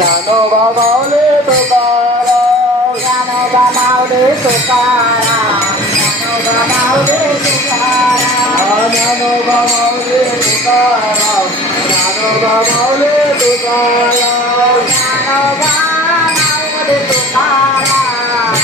Dnyanoba Mauli Tukaram, Dnyanoba Mauli Tukaram, Dnyanoba Mauli Tukaram, Dnyanoba Mauli Tukaram, Dnyanoba Mauli Tukaram, Dnyanoba Mauli Tukaram.